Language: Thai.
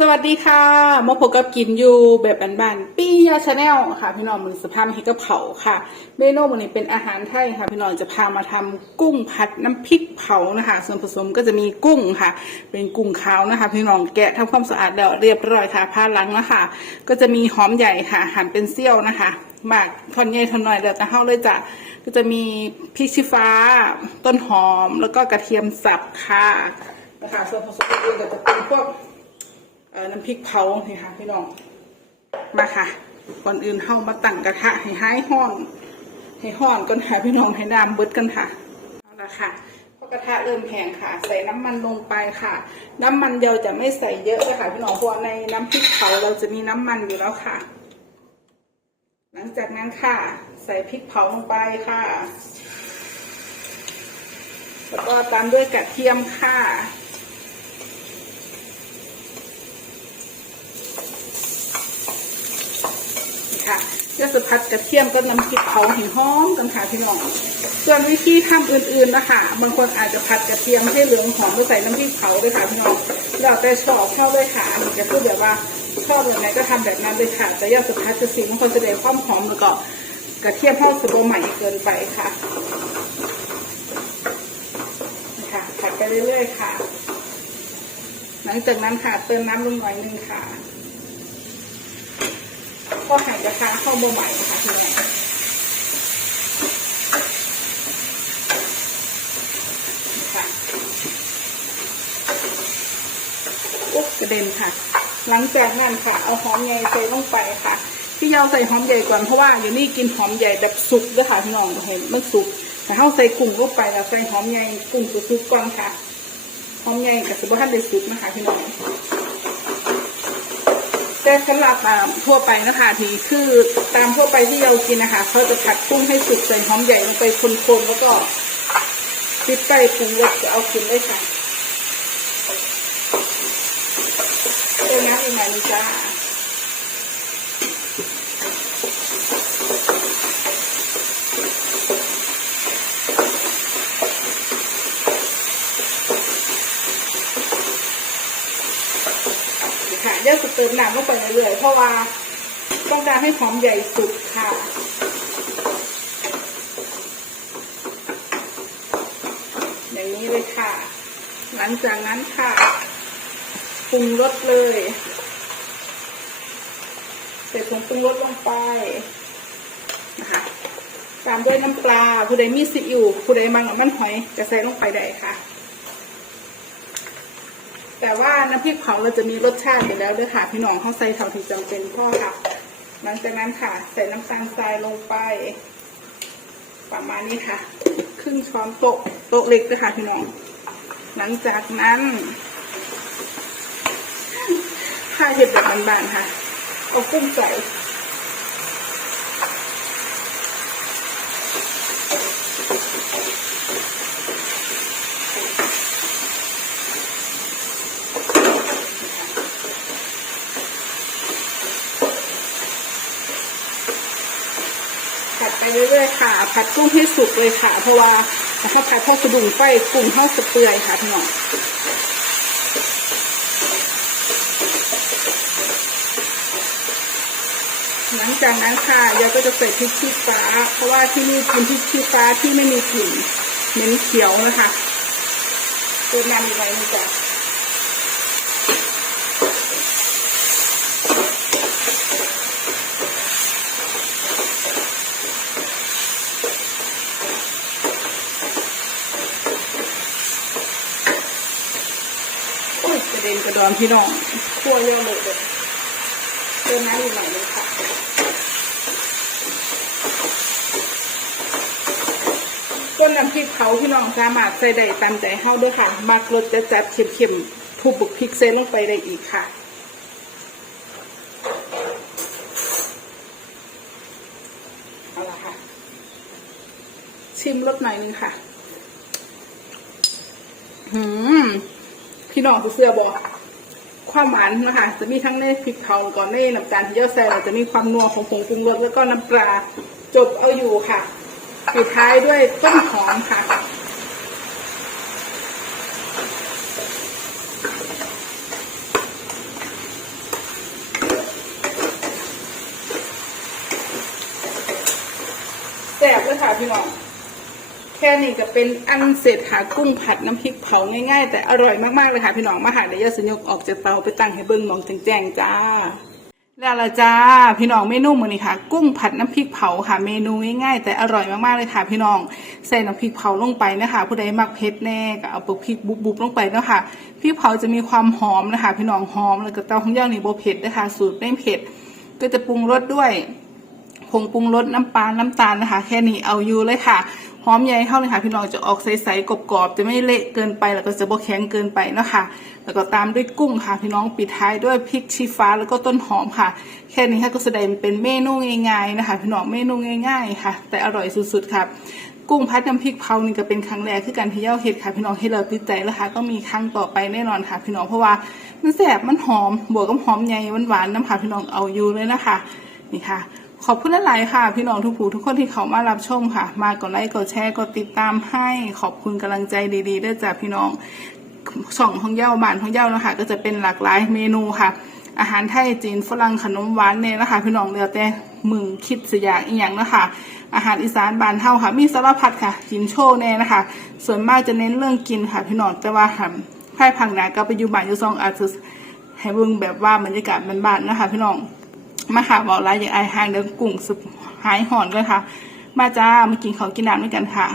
สวัสดีค่ะมาพบกับกินอยู่แบบบ้านๆปี้ยาชาแนลค่ะ พี่น้องมือสภาพเฮดกับเผาค่ะเมนูวันนี้เป็นอาหารไทยค่ะพี่น้องจะพามาทำกุ้งผัดน้ำพริกเผานะคะ ส่วนผสมก็จะมีกุ้งค่ะ เป็นกุ้งขาวนะคะ พี่น้องแกะทำความสะอาดแล้วเรียบร้อยค่ะผ้าล้างนะคะ ก็จะมีหอมใหญ่ค่ะ หั่นเป็นเสี้ยวนะคะหมากทอนใหญ่ทอนน้อยแล้วแต่เฮาเลยจ้ะก็จะมีพริกชี้ฟ้า ต้นหอมแล้วก็กระเทียมสับค่ะนะคะส่วนผสมอื่นๆก็จะเป็นพวก น้ำพริกเผานี่ค่ะพี่น้อง มาค่ะ ก่อนอื่นเข้ามาตั้งกระทะให้ห้ายห้อน ให้ห้อนก่อนค่ะพี่น้องให้น้ำเบิดกันค่ะ เอาละค่ะพอกระทะเริ่มแห้งค่ะ ใส่น้ำมันลงไปค่ะ น้ำมันเดียวจะไม่ใส่เยอะเลยค่ะพี่น้องเพราะในน้ำพริกเผาเราจะมีน้ำมันอยู่แล้วค่ะ หลังจากนั้นค่ะ ใส่พริกเผาลงไปค่ะแล้วก็ตามด้วยกระเทียมค่ะ ค่ะจะสพัดกระเทียมกับน้ำพริกเผาให้หอมกันค่ะพี่น้อง ส่วนวิธีทำอื่นๆนะคะ บางคนอาจจะผัดกระเทียมให้เหลืองหอมแล้วใส่น้ำพริกเผาด้วยค่ะพี่น้องเราแต่ชอบชอบเลยค่ะอันนี้ก็คือแบบว่าชอบแบบไหนก็ทำแบบนั้นเลยค่ะ แต่อยาสพัดจะสีบางคนจะได้ความหอมแล้วก็กระเทียมทอดสุกใหม่เกินไปค่ะนะค่ะผัดไปเรื่อยๆค่ะ หลังจากนั้นค่ะเติมน้ำลงหน่อยนึงค่ะ ก็หั่นกระทะเข้าโบใหม่นะคะทีนี้ค่ะอุ๊บกระเด็นค่ะ หลังจากนั้นค่ะ เอาหอมใหญ่ใส่ลงไปค่ะที่ยาวใส่หอมใหญ่ก่อนเพราะว่าเดี๋ยวนี้กินหอมใหญ่แบบสุกด้วยค่ะพี่น้องเห็นมันสุกแต่ถ้าใส่กุ้งลงไปแล้วใส่หอมใหญ่กุ้งสุกๆก่อนค่ะหอมใหญ่กับสุกท่านได้สุกนะคะพี่น้อง แต่สำหรับทั่วไปนะคะทีคือตามทั่วไปที่เรากินนะคะเขาจะผัดกุ้งให้สุกใส่หอมใหญ่ลงไปคนๆแล้วก็ปิดไก่ปรุงรสจะเอากินได้ค่ะเป็นน้ำยังไงนี่จ้า ค่ะเดี๋ยวจะเติมน้ำลงไปเรื่อยๆเพราะว่าต้องการให้หอมใหญ่สุกค่ะอย่างนี้เลยค่ะ หลังจากนั้นค่ะปรุงรสเลยใส่ผงปรุงรสลงไปนะคะตามด้วยน้ำปลาผู้ใดมีซีอิ๊วผู้ใดมังกับมันหอยจะใส่ลงไปได้ค่ะ แต่ว่าน้ำพริกเผาเราจะมีรสชาติอยู่แล้วด้วยค่ะพี่น้องเขาใส่เท่าที่จำเป็นพ่อค่ะ หลังจากนั้นค่ะ ใส่น้ำตาลทรายลงไป ประมาณนี้ค่ะ ครึ่งช้อนโต๊ะโต๊ะเล็กด้วยค่ะพี่น้อง หลังจากนั้นถ้าเห็ดแบบบานๆค่ะก็กุ้งใส่ เรื่อยๆค่ะ ผัดกุ้งให้สุกเลยค่ะ เพราะว่าถ้าผัดพวกกระดุมไฟกุ้งเข้าสเปื่อยค่ะพี่น้องหลังจากนั้นค่ะยายก็จะใส่พริกชี้ฟ้า เพราะว่าที่นี่กินพริกชี้ฟ้าที่ไม่มีกลิ่นเหม็นเขียวนะคะตัวน้ำไว้นี่จ้ะโอ้ยกระ เด็นกระดอนพี่น้องคั่วเยอะเลยเลยเติมน้ำอีกหน่อยเลยค่ะต้นน้ำพริกเผาพี่น้องสามารถใส่ได้ตามใจเฮาด้วยค่ะมักรสจะจัดๆเค็มๆทุบบุกพริกเส้นลงไปได้อีกค่ะเอาละค่ะ ชิมรสหน่อยนึงค่ะ หืม พี่น้องสิเสื้อบอความหวานนะคะจะมีทั้งในพริกเผาก่อนในน้ำตาลที่เยอะแซ่เราจะมีความนัวของผงปรุงรสแล้วก็น้ำปลาจบเอาอยู่ค่ะปิดท้ายด้วยต้นหอมค่ะ แซ่บเลยค่ะพี่น้อง ค่นี้ก็เป็นอันเสร็จหากุ้งผัดน้ำพริกเผาง่ายๆ แต่อร่อยมากๆเลยค่ะพี่น้องมาหาเดี๋ยวยาสยกออกจากเตาไปตั้งให้เบิ้งมองแจ้งๆจ้า แล้วละจ้าพี่น้องเมนูมื้อนี้ค่ะ กุ้งผัดน้ำพริกเผาค่ะเมนูง่ายๆแต่อร่อยมากๆเลยค่ะ พี่น้องใส่น้ำพริกเผาลงไปนะคะผู้ใดมักเผ็ดแน่ก็เอาปกพริกบุบๆลงไปเนาะค่ะพริกเผาจะมีความหอมนะคะ พี่น้องหอมแล้วก็เต้าหู้ย่างนี่โบเผ็ดนะคะสูตรไม่เผ็ด ก็จะปรุงรสด้วยผงปรุงรสน้ำปลาน้ำตาลนะคะ แค่นี้เอาอยู่เลยค่ะ หอมใหญ่เท่าเลยค่ะพี่น้องจะออกใสๆกรอบๆจะไม่เละเกินไปแล้วก็จะบ่แข็งเกินไปนะคะแล้วก็ตามด้วยกุ้งค่ะพี่น้องปิดท้ายด้วยพริกชี้ฟ้าแล้วก็ต้นหอมค่ะ แค่นี้ค่ะก็แสดงเป็นเมนูง่ายๆนะคะ พี่น้องเมนูง่ายๆค่ะ แต่อร่อยสุดๆค่ะกุ้งพัดน้ำพริกเผานี่ก็เป็นครั้งแรกคือการที่เย้าเห็ดค่ะ พี่น้องให้เราติดใจแล้วค่ะต้องมีครั้งต่อไปแน่นอนค่ะ พี่น้องเพราะว่ามันแสบมันหอมบวกกับหอมใหญ่หวานๆน้ำค่ะพี่น้องเอาอยู่เลยนะคะนี่ค่ะ ขอบคุณหลาย ๆ ค่ะ พี่น้องทุกผู้ทุกคนที่เขามารับชมค่ะ มากดไลค์กดแชร์กดติดตามให้ ขอบคุณกำลังใจดีๆด้วยจ้ะพี่น้องช่องของเย้าบ้านของเย้านะคะก็จะเป็นหลากหลายเมนูค่ะ อาหารไทยจีนฝรั่งขนมหวานเนี่ยนะคะพี่น้องเลือแต่มึงคิดสยากอีกอย่างนะคะอาหารอีสานบ้านเฮาค่ะ มีสารพัดค่ะกินโชว์แน่นะคะ ส่วนมากจะเน้นเรื่องกินค่ะ พี่น้องแต่ว่าค่ะภายพังหนาก็ไปอยู่บ้านอยู่ซองอาจจะให้เบิ่งแบบว่าบรรยากาศบ้านๆนะคะ พี่น้อง มาค่ะบอกลายอย่างไอายห่างเดินกลุ่มสุดหายหอนเลยค่ะ มาจ้ามากินของกินน้ำด้วยกันค่ะ